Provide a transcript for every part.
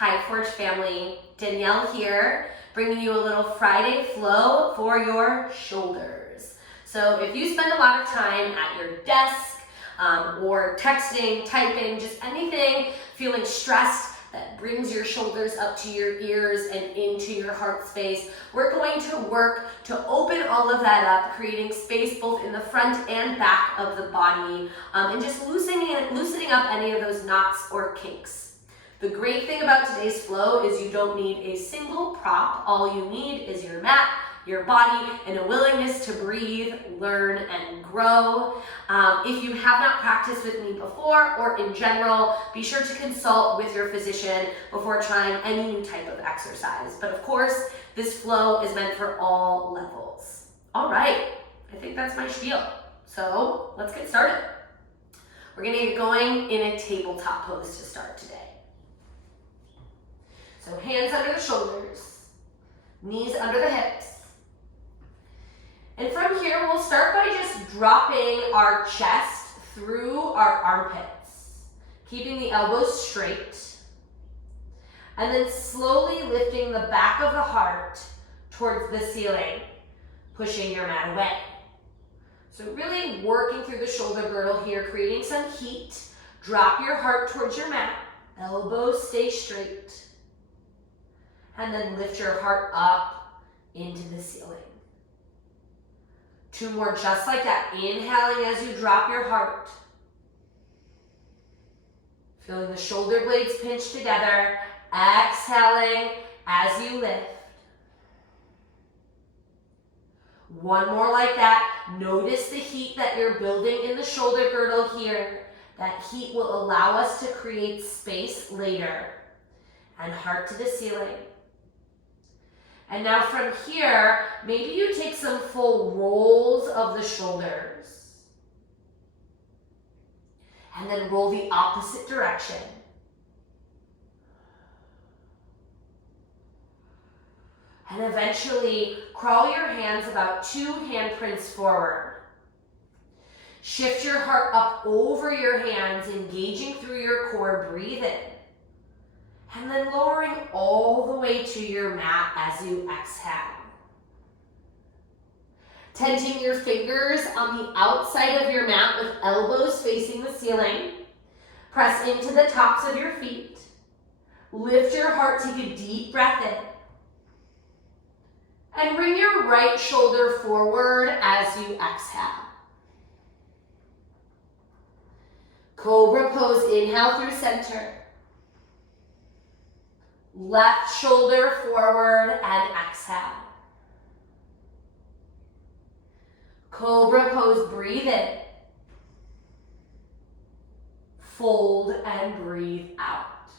Hi Forge family, Danielle here, bringing you a little Friday flow for your shoulders. So if you spend a lot of time at your desk or texting, typing, just anything, feeling stressed that brings your shoulders up to your ears and into your heart space, we're going to work to open all of that up, creating space both in the front and back of the body, and just loosening up any of those knots or kinks. The great thing about today's flow is you don't need a single prop. All you need is your mat, your body, and a willingness to breathe, learn, and grow. If you have not practiced with me before or in general, be sure to consult with your physician before trying any new type of exercise. But of course, this flow is meant for all levels. All right, I think that's my spiel. So let's get started. We're gonna get going in a tabletop pose to start today. So hands under the shoulders, knees under the hips. And from here, we'll start by just dropping our chest through our armpits, keeping the elbows straight, and then slowly lifting the back of the heart towards the ceiling, pushing your mat away. So really working through the shoulder girdle here, creating some heat. Drop your heart towards your mat, elbows stay straight. And then lift your heart up into the ceiling. Two more just like that. Inhaling as you drop your heart. Feeling the shoulder blades pinch together. Exhaling as you lift. One more like that. Notice the heat that you're building in the shoulder girdle here. That heat will allow us to create space later. And heart to the ceiling. And now from here, maybe you take some full rolls of the shoulders. And then roll the opposite direction. And eventually, crawl your hands about 2 handprints forward. Shift your heart up over your hands, engaging through your core, breathe in. And then lowering all the way to your mat as you exhale. Tenting your fingers on the outside of your mat with elbows facing the ceiling. Press into the tops of your feet. Lift your heart, take a deep breath in. And bring your right shoulder forward as you exhale. Cobra pose, inhale through center. Left shoulder forward and exhale. Cobra pose, breathe in. Fold and breathe out.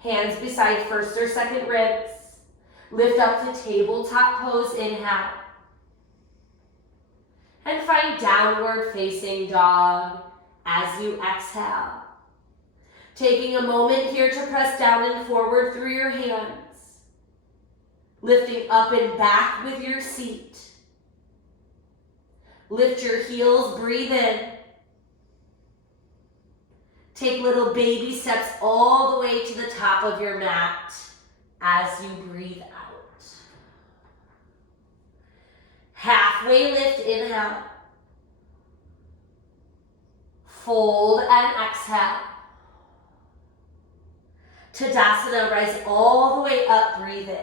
Hands beside first or second ribs. Lift up to tabletop pose, inhale. And find downward facing dog as you exhale. Taking a moment here to press down and forward through your hands. Lifting up and back with your seat. Lift your heels, breathe in. Take little baby steps all the way to the top of your mat as you breathe out. Halfway lift, inhale. Fold and exhale. Tadasana, rise all the way up, breathe in.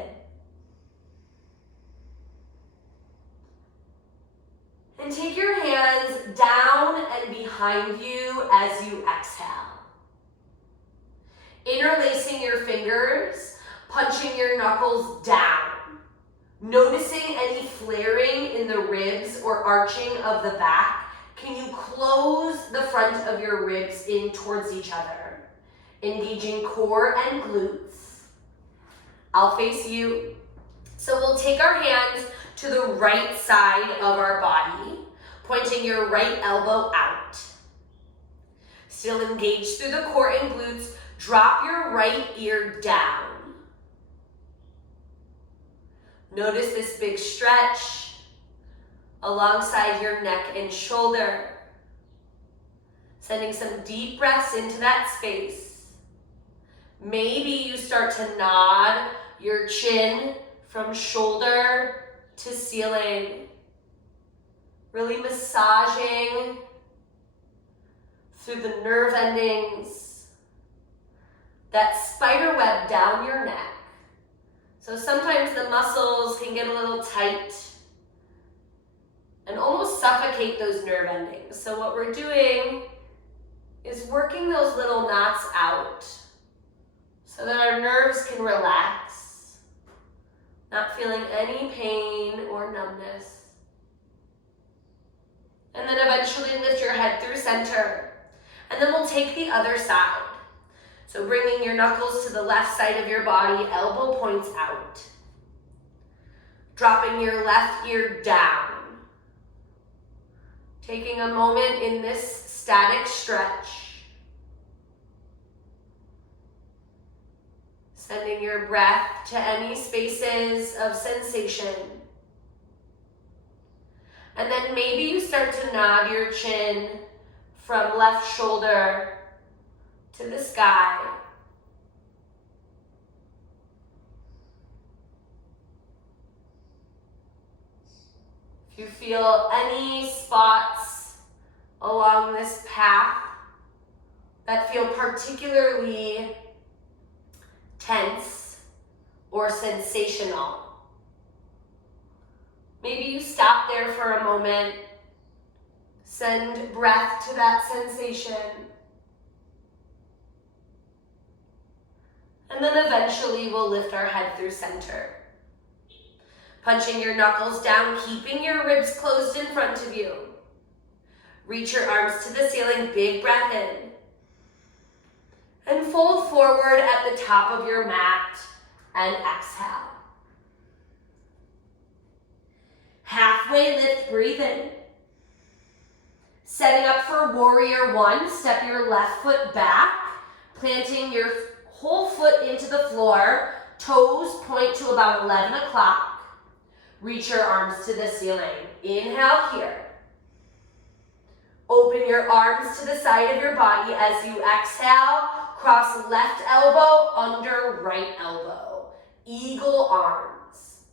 And take your hands down and behind you as you exhale. Interlacing your fingers, punching your knuckles down. Noticing any flaring in the ribs or arching of the back. Can you close the front of your ribs in towards each other? Engaging core and glutes. I'll face you. So we'll take our hands to the right side of our body, pointing your right elbow out. Still engaged through the core and glutes. Drop your right ear down. Notice this big stretch alongside your neck and shoulder. Sending some deep breaths into that space. Maybe you start to nod your chin from shoulder to ceiling, really massaging through the nerve endings, that spider web down your neck. So sometimes the muscles can get a little tight and almost suffocate those nerve endings. So what we're doing is working those little knots out so that our nerves can relax, not feeling any pain or numbness. And then eventually lift your head through center. And then we'll take the other side. So bringing your knuckles to the left side of your body, elbow points out. Dropping your left ear down. Taking a moment in this static stretch. Sending your breath to any spaces of sensation. And then maybe you start to nod your chin from left shoulder to the sky. If you feel any spots along this path that feel particularly tense or sensational, maybe you stop there for a moment, send breath to that sensation, and then eventually we'll lift our head through center. Punching your knuckles down, keeping your ribs closed in front of you. Reach your arms to the ceiling, big breath in. And fold forward at the top of your mat and exhale. Halfway lift, breathe in. Setting up for warrior one, step your left foot back, planting your whole foot into the floor, toes point to about 11 o'clock. Reach your arms to the ceiling. Inhale here. Open your arms to the side of your body as you exhale. Cross left elbow under right elbow. Eagle arms.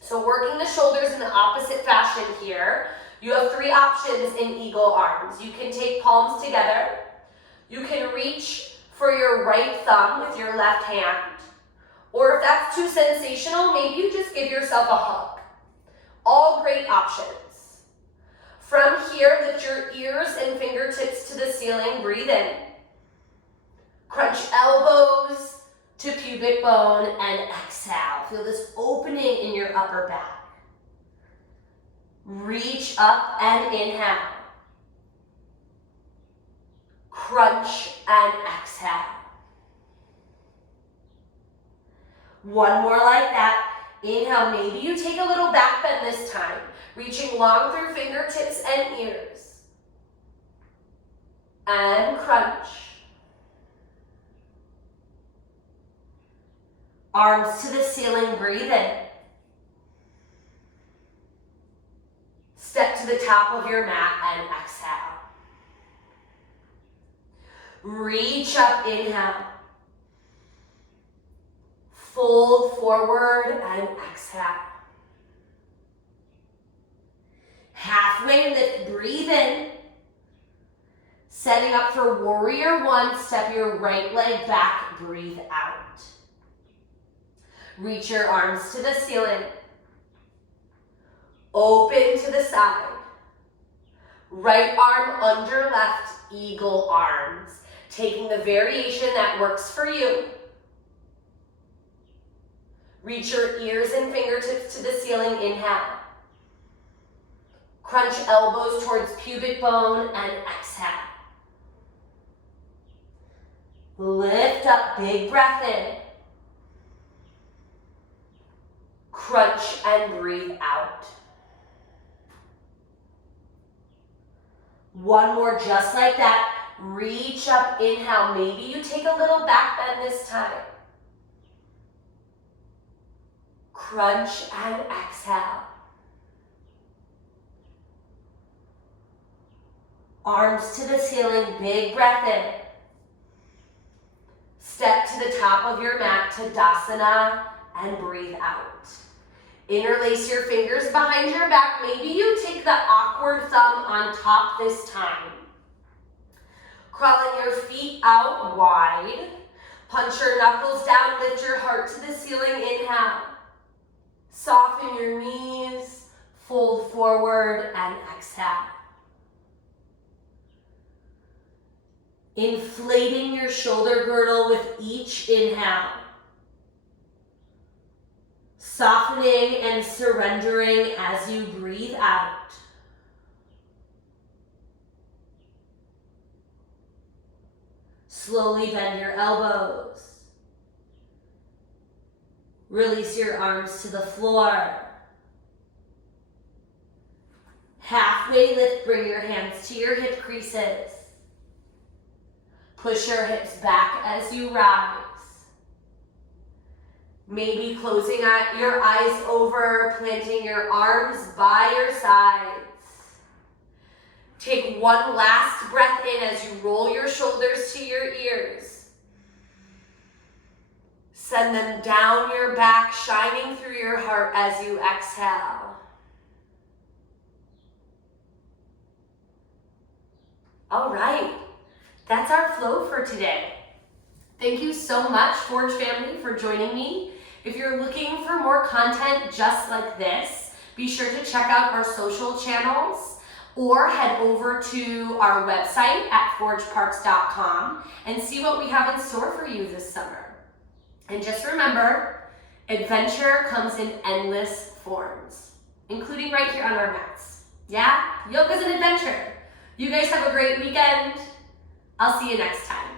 So working the shoulders in the opposite fashion here. You have three options in eagle arms. You can take palms together. You can reach for your right thumb with your left hand. Or if that's too sensational, maybe you just give yourself a hug. All great options. From here, lift your ears and fingertips to the ceiling. Breathe in. Crunch elbows to pubic bone and exhale. Feel this opening in your upper back. Reach up and inhale. Crunch and exhale. One more like that. Inhale, maybe you take a little back bend this time, reaching long through fingertips and ears. And crunch. Arms to the ceiling, breathe in. Step to the top of your mat and exhale. Reach up, inhale. Fold forward and exhale. Halfway lift, breathe in. Setting up for warrior one, step your right leg back, breathe out. Reach your arms to the ceiling. Open to the side. Right arm under left, eagle arms. Taking the variation that works for you. Reach your ears and fingertips to the ceiling, inhale. Crunch elbows towards pubic bone and exhale. Lift up, big breath in. Crunch and breathe out. One more just like that. Reach up, inhale. Maybe you take a little back bend this time. Crunch and exhale. Arms to the ceiling, big breath in. Step to the top of your mat, Tadasana, and breathe out. Interlace your fingers behind your back. Maybe you take the awkward thumb on top this time. Crawling your feet out wide. Punch your knuckles down, lift your heart to the ceiling. Inhale. Soften your knees, fold forward, and exhale. Inflating your shoulder girdle with each inhale. Softening and surrendering as you breathe out. Slowly bend your elbows. Release your arms to the floor. Halfway lift, bring your hands to your hip creases. Push your hips back as you rise. Maybe closing your eyes over, planting your arms by your sides. Take one last breath in as you roll your shoulders to your ears. Send them down your back, shining through your heart as you exhale. All right, that's our flow for today. Thank you so much, Forge family, for joining me. If you're looking for more content just like this, be sure to check out our social channels or head over to our website at forgeparks.com and see what we have in store for you this summer. And just remember, adventure comes in endless forms, including right here on our mats. Yeah, yoga's an adventure. You guys have a great weekend. I'll see you next time.